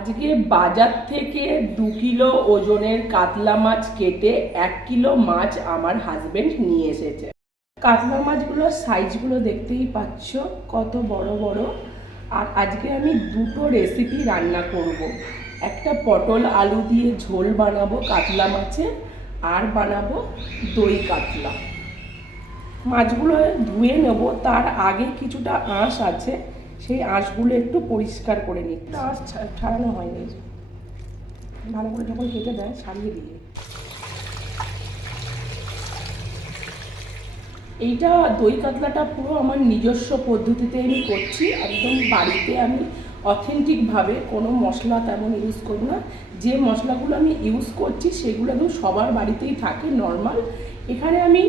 আজকে বাজার থেকে 2 কিলো ওজনের কাতলা মাছ কেটে 1 কিলো মাছ আমার হাজবেন্ড নিয়ে এসেছে। কাতলা মাছগুলোর সাইজগুলো দেখতেই পাচ্ছ কত বড় বড়। আর আজকে আমি দুটো রেসিপি রান্না করব। একটা পটল আলু দিয়ে ঝোল বানাবো কাতলা মাছের, আর বানাবো দই কাতলা। মাছগুলো ধুয়ে নেব, তার আগে কিছুটা আঁশ আছে, সেই আঁশগুলো একটু পরিষ্কার করে নিই। আঁশ ছাড়ানো হয়নি, ভালো করে যখন কেটে দেয় ছাড়িয়ে দিয়ে। এইটা দই কাতলাটা পুরো আমার নিজস্ব পদ্ধতিতে আমি করছি, একদম বাড়িতে। আমি অথেন্টিকভাবে কোনো মশলা তেমন ইউজ করি না। যে মশলাগুলো আমি ইউজ করছি সেগুলো একদম সবার বাড়িতেই থাকে নর্মাল। এখানে আমি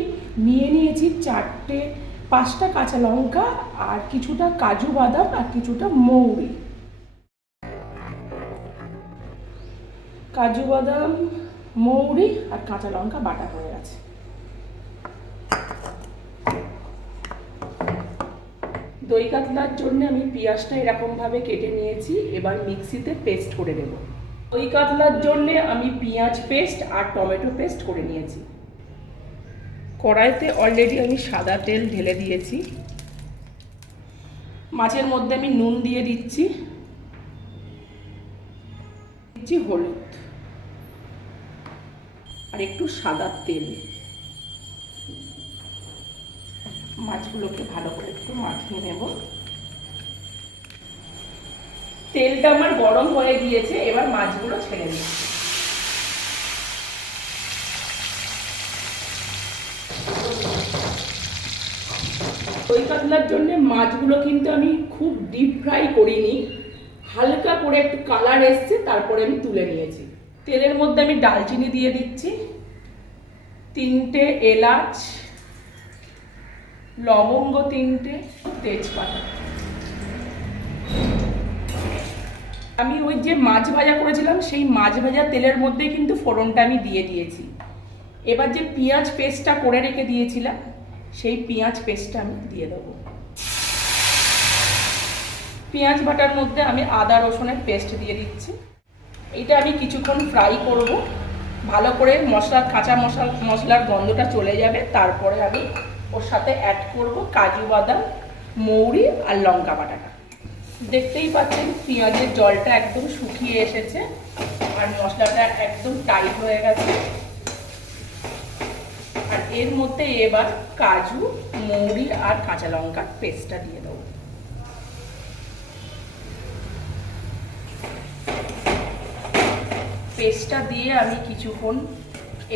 নিয়ে নিয়েছি 5টা কাঁচা লঙ্কা, আর কিছুটা কাজু বাদাম, আর কিছুটা মৌরি। কাজু বাদাম, মৌরি আর কাঁচা লঙ্কা বাটা হয়ে গেছে। দই কাতলার জন্য আমি পেঁয়াজটা এরকমভাবে কেটে নিয়েছি, এবার মিক্সিতে পেস্ট করে দেব। দই কাতলার জন্য আমি পেঁয়াজ পেস্ট আর টমেটো পেস্ট করে নিয়েছি। কড়াইতে অলরেডি আমি সাদা তেল ঢেলে দিয়েছি। মাছের মধ্যে আমি নুন দিয়ে দিচ্ছি হলুদ আর একটু সাদা তেল। মাছগুলোকে ভালো করে একটু মাখিয়ে নেব। তেলটা আমার গরম হয়ে গিয়েছে, এবার মাছগুলো ছেড়ে দিই। দই কাতলার জন্য মাছগুলো কিন্তু আমি খুব ডিপ ফ্রাই করিনি, হালকা করে একটু কালার এসছে, তারপরে আমি তুলে নিয়েছি। তেলের মধ্যে আমি দারচিনি দিয়ে দিচ্ছি, 3টে এলাচ, লবঙ্গ 3টে, তেজপাতা। আমি ওই যে মাছ ভাজা করেছিলাম সেই মাছ ভাজা তেলের মধ্যেই কিন্তু ফোড়নটা আমি দিয়ে দিয়েছি। এবার যে পেঁয়াজ পেস্টটা করে রেখে দিয়েছিলাম সেই পেঁয়াজ পেস্টটা আমি দিয়ে দেবো। পেঁয়াজ বাটার মধ্যে আমি আদা রসুনের পেস্ট দিয়ে দিচ্ছি। এইটা আমি কিছুক্ষণ ফ্রাই করব, ভালো করে কাঁচা মশলার গন্ধটা চলে যাবে। তারপরে আমি ওর সাথে অ্যাড করব কাজু বাদাম, মৌরি আর লঙ্কা বাটাটা। দেখতেই পাচ্ছেন পেঁয়াজের জলটা একদম শুকিয়ে এসেছে আর মশলাটা একদম টাইট হয়ে গেছে। আর এর মধ্যে এবার কাজু, মৌরি আর কাঁচা লঙ্কার পেস্টটা দিয়ে দেবো। পেস্টটা দিয়ে আমি কিছুক্ষণ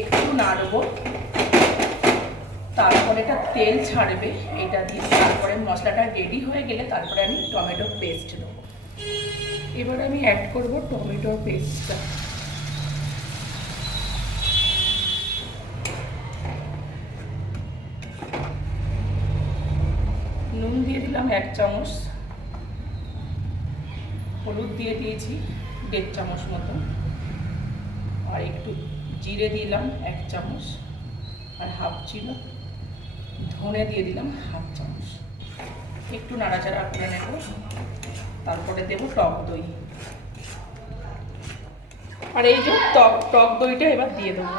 একটু নাড়বো, তারপরে এটা তেল ছাড়বে। এটা দিয়ে তারপরে মশলাটা রেডি হয়ে গেলে তারপরে আমি টমেটো পেস্ট দেবো। এবার আমি অ্যাড করব টমেটো পেস্টটা। নুন দিয়ে দিলাম 1 চামচ, হলুদ দিয়ে দিয়েছি 1.5 চামচ মতো, আর একটু জিরে দিলাম 1 চামচ, আর হাফ চিলো ধনে দিয়ে দিলাম 1/2 চামচ। একটু নাড়াচাড়া করে নেব, তারপরে দেব টক দই। আর এই যে টক দইটা এবার দিয়ে দেবো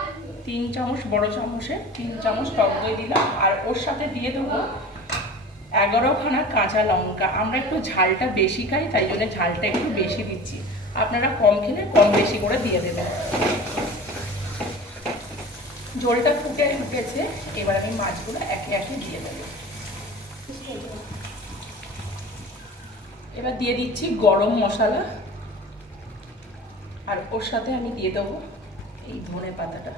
3 চামচ, বড় চামচে 3 চামচ টক দই দিলাম। আর ওর সাথে দিয়ে দেবো 11খানা কাঁচা লঙ্কা। আমরা একটু ঝালটা বেশি খাই, তাই জন্য ঝালটা একটু বেশি দিচ্ছি। আপনারা কম খেলে কম বেশি করে দিয়ে দেবেন। ঝোলটা ফুটে উঠেছে, এবার আমি মাছগুলো একে একে দিয়ে দেবো। এবার দিয়ে দিচ্ছি গরম মশলা, আর ওর সাথে আমি দিয়ে দেবো এই ধনে পাতাটা।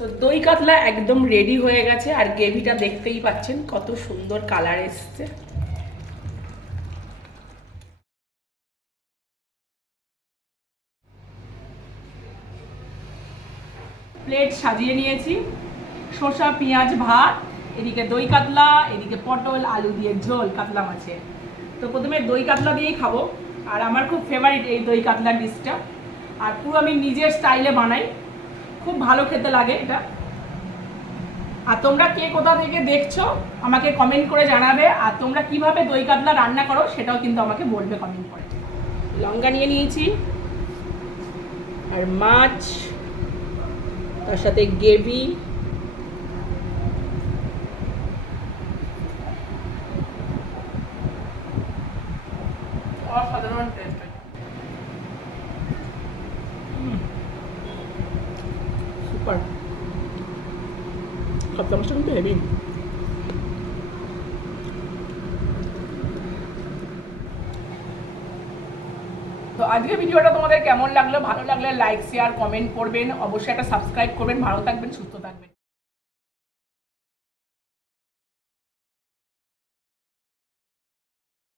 তো দই কাতলা একদম রেডি হয়ে গেছে, আর গ্রেভিটা দেখতেই পাচ্ছেন কত সুন্দর কালার এসছে। প্লেট সাজিয়ে নিয়েছি, শসা পেঁয়াজ ভাত, এদিকে দই কাতলা, এদিকে পটল আলু দিয়ে ঝোল কাতলা মাছের। তো প্রথমে দই কাতলা দিয়েই খাবো, আর আমার খুব ফেভারিট এই দই কাতলা ডিশটা। আর পুরো আমি নিজের স্টাইলে বানাই, খুব ভালো খেতে লাগে এটা। আর তোমরা কে কোথা থেকে দেখছো আমাকে কমেন্ট করে জানাবে, আর তোমরা কিভাবে দই কাতলা রান্না করো সেটাও কিন্তু আমাকে বলবে কমেন্ট করে। লঙ্কা নিয়ে নিয়েছি, আর মাছ, তার সাথে গ্রেভি, অসাধারণ টেস্ট। সুপার, কাতলা মাছটা কিন্তু হেভি। তো আজকের ভিডিওটা তোমাদের কেমন লাগলো? ভালো লাগলে লাইক শেয়ার কমেন্ট করবেন, অবশ্যই একটা সাবস্ক্রাইব করবেন। ভালো থাকবেন, সুস্থ থাকবেন।